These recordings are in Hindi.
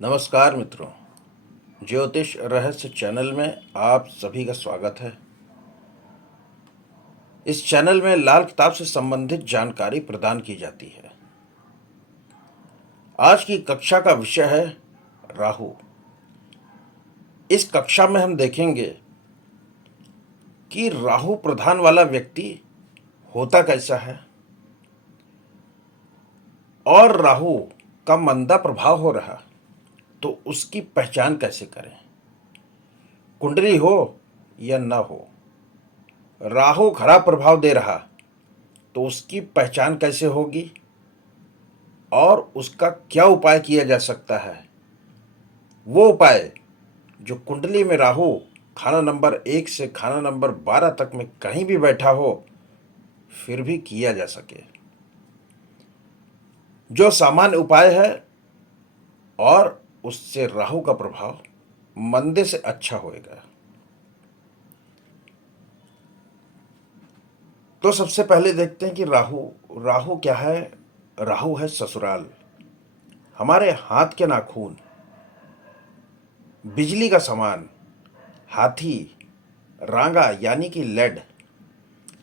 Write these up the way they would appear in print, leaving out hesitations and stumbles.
नमस्कार मित्रों, ज्योतिष रहस्य चैनल में आप सभी का स्वागत है। इस चैनल में लाल किताब से संबंधित जानकारी प्रदान की जाती है। आज की कक्षा का विषय है राहु। इस कक्षा में हम देखेंगे कि राहु प्रधान वाला व्यक्ति होता कैसा है और राहु का मंदा प्रभाव हो रहा तो उसकी पहचान कैसे करें। कुंडली हो या न हो, राहु खराब प्रभाव दे रहा तो उसकी पहचान कैसे होगी और उसका क्या उपाय किया जा सकता है। वो उपाय जो कुंडली में राहु खाना नंबर 1 से खाना नंबर 12 तक में कहीं भी बैठा हो फिर भी किया जा सके, जो सामान्य उपाय है और उससे राहु का प्रभाव मंदे से अच्छा होएगा। तो सबसे पहले देखते हैं कि राहु क्या है। राहु है ससुराल, हमारे हाथ के नाखून, बिजली का सामान, हाथी, रांगा यानी कि लेड,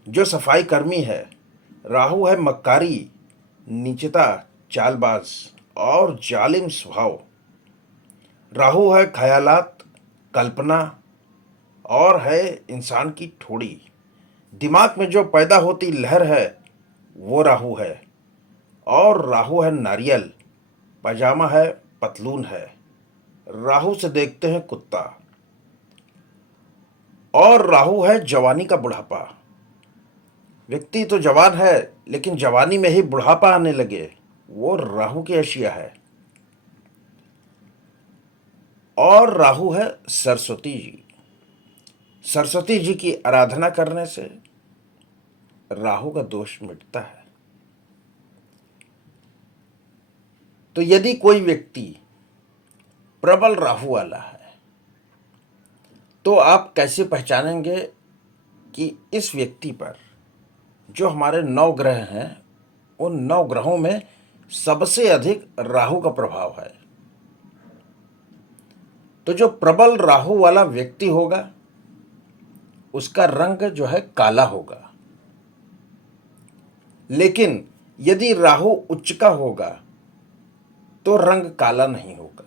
जो सफाई कर्मी है। राहु है मक्कारी, नीचता, चालबाज और जालिम स्वभाव। राहु है ख्यालात, कल्पना और है इंसान की ठोड़ी। दिमाग में जो पैदा होती लहर है वो राहु है। और राहु है नारियल, पजामा है, पतलून है। राहु से देखते हैं कुत्ता। और राहु है जवानी का बुढ़ापा। व्यक्ति तो जवान है लेकिन जवानी में ही बुढ़ापा आने लगे, वो राहु की अशिया है। और राहु है सरस्वती जी। सरस्वती जी की आराधना करने से राहु का दोष मिटता है। तो यदि कोई व्यक्ति प्रबल राहु वाला है तो आप कैसे पहचानेंगे कि इस व्यक्ति पर जो हमारे 9 ग्रह हैं उन 9 ग्रहों में सबसे अधिक राहु का प्रभाव है। तो जो प्रबल राहु वाला व्यक्ति होगा उसका रंग जो है काला होगा। लेकिन यदि राहु उच्च का होगा तो रंग काला नहीं होगा।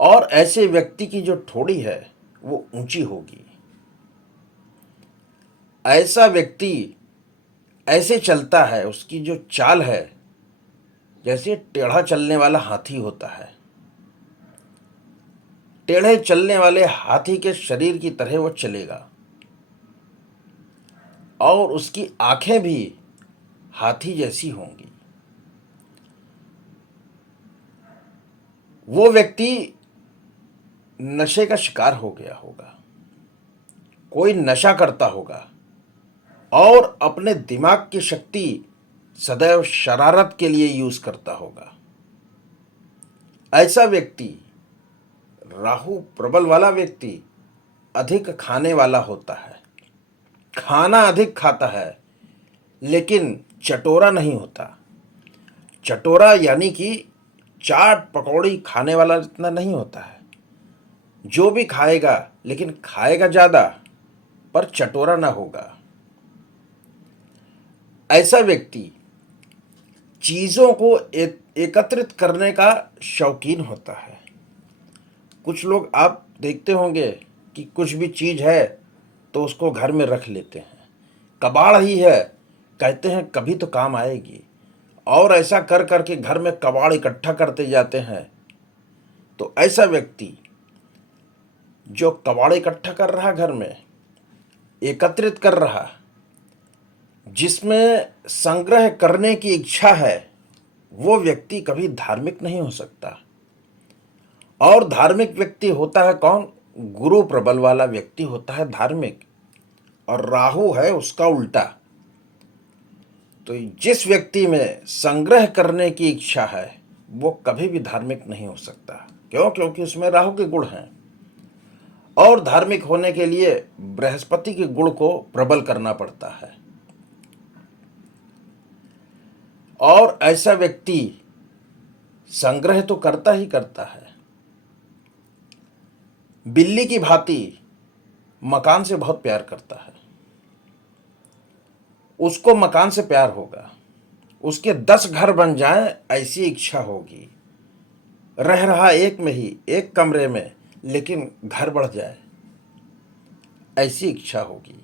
और ऐसे व्यक्ति की जो ठोड़ी है वो ऊंची होगी। ऐसा व्यक्ति ऐसे चलता है, उसकी जो चाल है जैसे टेढ़ा चलने वाला हाथी होता है। टेढ़े चलने वाले हाथी के शरीर की तरह वो चलेगा और उसकी आंखें भी हाथी जैसी होंगी। वो व्यक्ति नशे का शिकार हो गया होगा, कोई नशा करता होगा और अपने दिमाग की शक्ति सदैव शरारत के लिए यूज करता होगा। ऐसा व्यक्ति, राहु प्रबल वाला व्यक्ति अधिक खाने वाला होता है, खाना अधिक खाता है लेकिन चटोरा नहीं होता। चटोरा यानी कि चाट पकौड़ी खाने वाला इतना नहीं होता है। जो भी खाएगा लेकिन खाएगा ज्यादा पर चटोरा ना होगा। ऐसा व्यक्ति चीजों को एकत्रित करने का शौकीन होता है। कुछ लोग आप देखते होंगे कि कुछ भी चीज है तो उसको घर में रख लेते हैं। कबाड़ ही है, कहते हैं कभी तो काम आएगी, और ऐसा कर करके घर में कबाड़ इकट्ठा करते जाते हैं। तो ऐसा व्यक्ति जो कबाड़ इकट्ठा कर रहा, घर में एकत्रित कर रहा, जिसमें संग्रह करने की इच्छा है, वो व्यक्ति कभी धार्मिक नहीं हो सकता। और धार्मिक व्यक्ति होता है कौन? गुरु प्रबल वाला व्यक्ति होता है धार्मिक, और राहु है उसका उल्टा। तो जिस व्यक्ति में संग्रह करने की इच्छा है वो कभी भी धार्मिक नहीं हो सकता। क्यों? क्योंकि उसमें राहु के गुण हैं। और धार्मिक होने के लिए बृहस्पति के गुण को प्रबल करना पड़ता है। और ऐसा व्यक्ति संग्रह तो करता ही करता है। बिल्ली की भांति मकान से बहुत प्यार करता है। उसको मकान से प्यार होगा, उसके 10 घर बन जाएं ऐसी इच्छा होगी। रह रहा एक में ही, एक कमरे में, लेकिन घर बढ़ जाए ऐसी इच्छा होगी।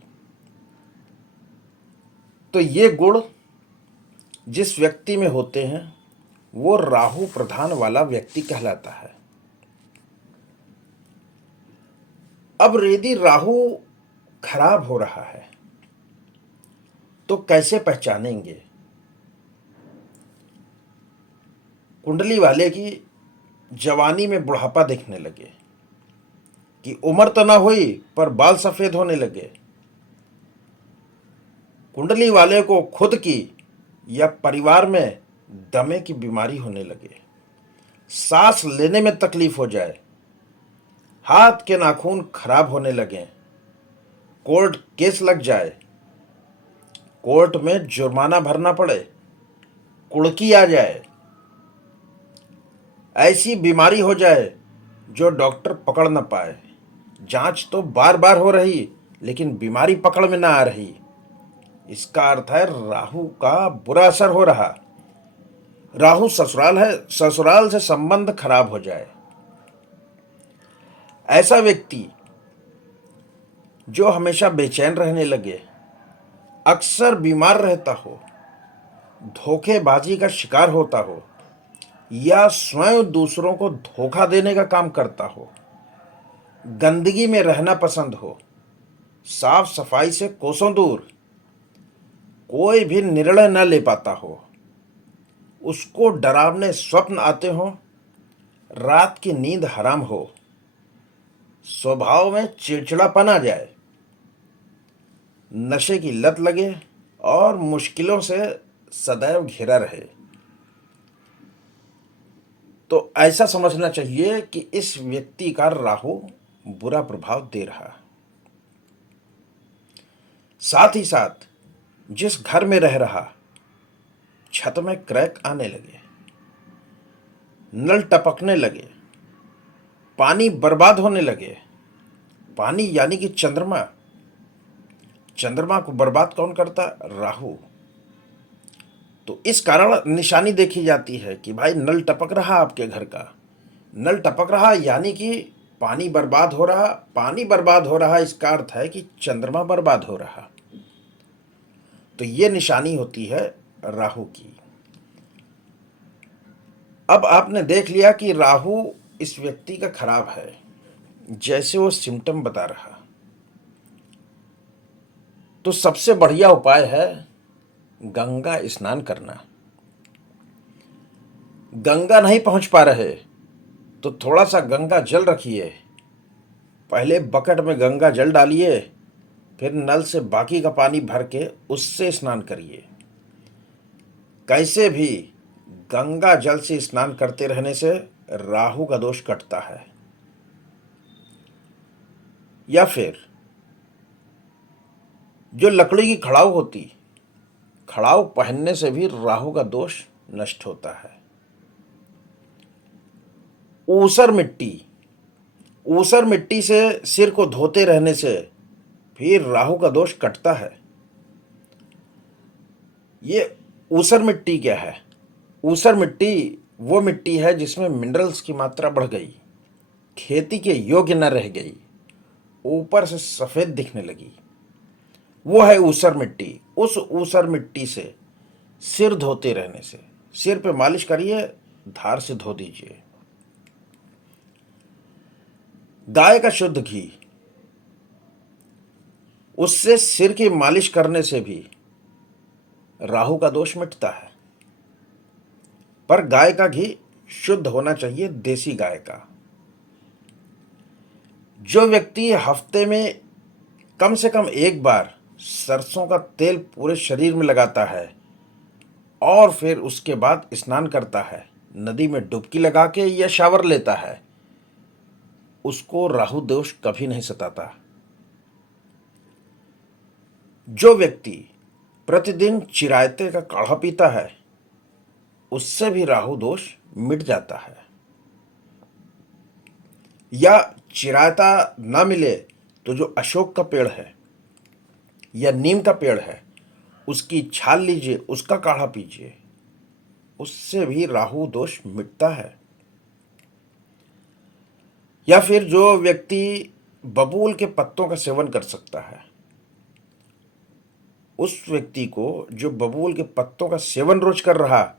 तो ये गुण जिस व्यक्ति में होते हैं वो राहु प्रधान वाला व्यक्ति कहलाता है। अब यदि राहु खराब हो रहा है तो कैसे पहचानेंगे? कुंडली वाले की जवानी में बुढ़ापा दिखने लगे, कि उम्र तो ना हुई पर बाल सफेद होने लगे। कुंडली वाले को खुद की या परिवार में दमे की बीमारी होने लगे, सांस लेने में तकलीफ हो जाए, हाथ के नाखून खराब होने लगे, कोर्ट केस लग जाए, कोर्ट में जुर्माना भरना पड़े, कुड़की आ जाए, ऐसी बीमारी हो जाए जो डॉक्टर पकड़ न पाए। जांच तो बार बार हो रही लेकिन बीमारी पकड़ में ना आ रही। इसका अर्थ है राहु का बुरा असर हो रहा। राहु ससुराल है, ससुराल से संबंध खराब हो जाए। ऐसा व्यक्ति जो हमेशा बेचैन रहने लगे, अक्सर बीमार रहता हो, धोखेबाजी का शिकार होता हो या स्वयं दूसरों को धोखा देने का काम करता हो, गंदगी में रहना पसंद हो, साफ सफाई से कोसों दूर, कोई भी निर्णय न ले पाता हो, उसको डरावने स्वप्न आते हो, रात की नींद हराम हो, स्वभाव में चिड़चिड़ापन आ जाए, नशे की लत लगे और मुश्किलों से सदैव घिरा रहे, तो ऐसा समझना चाहिए कि इस व्यक्ति का राहु बुरा प्रभाव दे रहा। साथ ही साथ जिस घर में रह रहा, छत में क्रैक आने लगे, नल टपकने लगे, पानी बर्बाद होने लगे। पानी यानी कि चंद्रमा, चंद्रमा को बर्बाद कौन करता? राहु। तो इस कारण निशानी देखी जाती है कि भाई नल टपक रहा, आपके घर का नल टपक रहा यानी कि पानी बर्बाद हो रहा। पानी बर्बाद हो रहा इसका अर्थ है कि चंद्रमा बर्बाद हो रहा। तो ये निशानी होती है राहु की। अब आपने देख लिया कि राहु इस व्यक्ति का खराब है, जैसे वो सिम्टम बता रहा। तो सबसे बढ़िया उपाय है गंगा स्नान करना। गंगा नहीं पहुंच पा रहे तो थोड़ा सा गंगा जल रखिए, पहले बकेट में गंगा जल डालिए, फिर नल से बाकी का पानी भर के उससे स्नान करिए। कैसे भी गंगा जल से स्नान करते रहने से राहु का दोष कटता है। या फिर जो लकड़ी की खड़ाऊ होती, खड़ाऊ पहनने से भी राहु का दोष नष्ट होता है। ऊसर मिट्टी, ऊसर मिट्टी से सिर को धोते रहने से फिर राहु का दोष कटता है। ये ऊसर मिट्टी क्या है? ऊसर मिट्टी वो मिट्टी है जिसमें मिनरल्स की मात्रा बढ़ गई, खेती के योग्य न रह गई, ऊपर से सफेद दिखने लगी, वो है ऊसर मिट्टी। उस ऊसर मिट्टी से सिर धोते रहने से, सिर पे मालिश करिए, धार से धो दीजिए। गाय का शुद्ध घी, उससे सिर की मालिश करने से भी राहु का दोष मिटता है। पर गाय का घी शुद्ध होना चाहिए, देसी गाय का। जो व्यक्ति हफ्ते में कम से कम एक बार सरसों का तेल पूरे शरीर में लगाता है और फिर उसके बाद स्नान करता है, नदी में डुबकी लगा के या शावर लेता है, उसको राहु दोष कभी नहीं सताता। जो व्यक्ति प्रतिदिन चिरायते का काढ़ा पीता है, उससे भी राहु दोष मिट जाता है। या चिरायता ना मिले तो जो अशोक का पेड़ है या नीम का पेड़ है, उसकी छाल लीजिए, उसका काढ़ा पीजिए, उससे भी राहु दोष मिटता है। या फिर जो व्यक्ति बबूल के पत्तों का सेवन कर सकता है, उस व्यक्ति को जो बबूल के पत्तों का सेवन रोज कर रहा,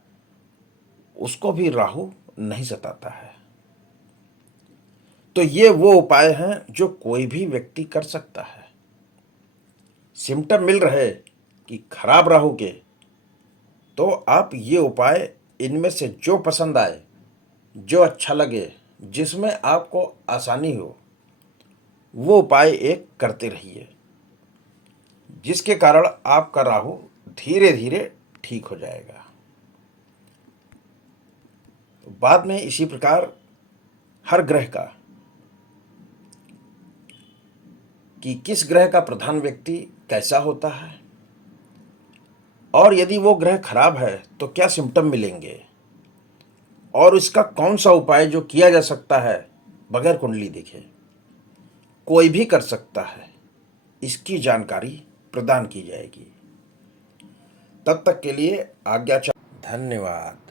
उसको भी राहु नहीं सताता है। तो ये वो उपाय हैं जो कोई भी व्यक्ति कर सकता है। सिम्टम मिल रहे कि खराब राहु के, तो आप ये उपाय इनमें से जो पसंद आए, जो अच्छा लगे, जिसमें आपको आसानी हो, वो उपाय एक करते रहिए, जिसके कारण आपका राहु धीरे धीरे ठीक हो जाएगा। तो बाद में इसी प्रकार हर ग्रह का, कि किस ग्रह का प्रधान व्यक्ति कैसा होता है, और यदि वो ग्रह खराब है तो क्या सिम्टम मिलेंगे, और इसका कौन सा उपाय जो किया जा सकता है बगैर कुंडली देखे, कोई भी कर सकता है, इसकी जानकारी प्रदान की जाएगी। तब तक के लिए आज्ञा। धन्यवाद।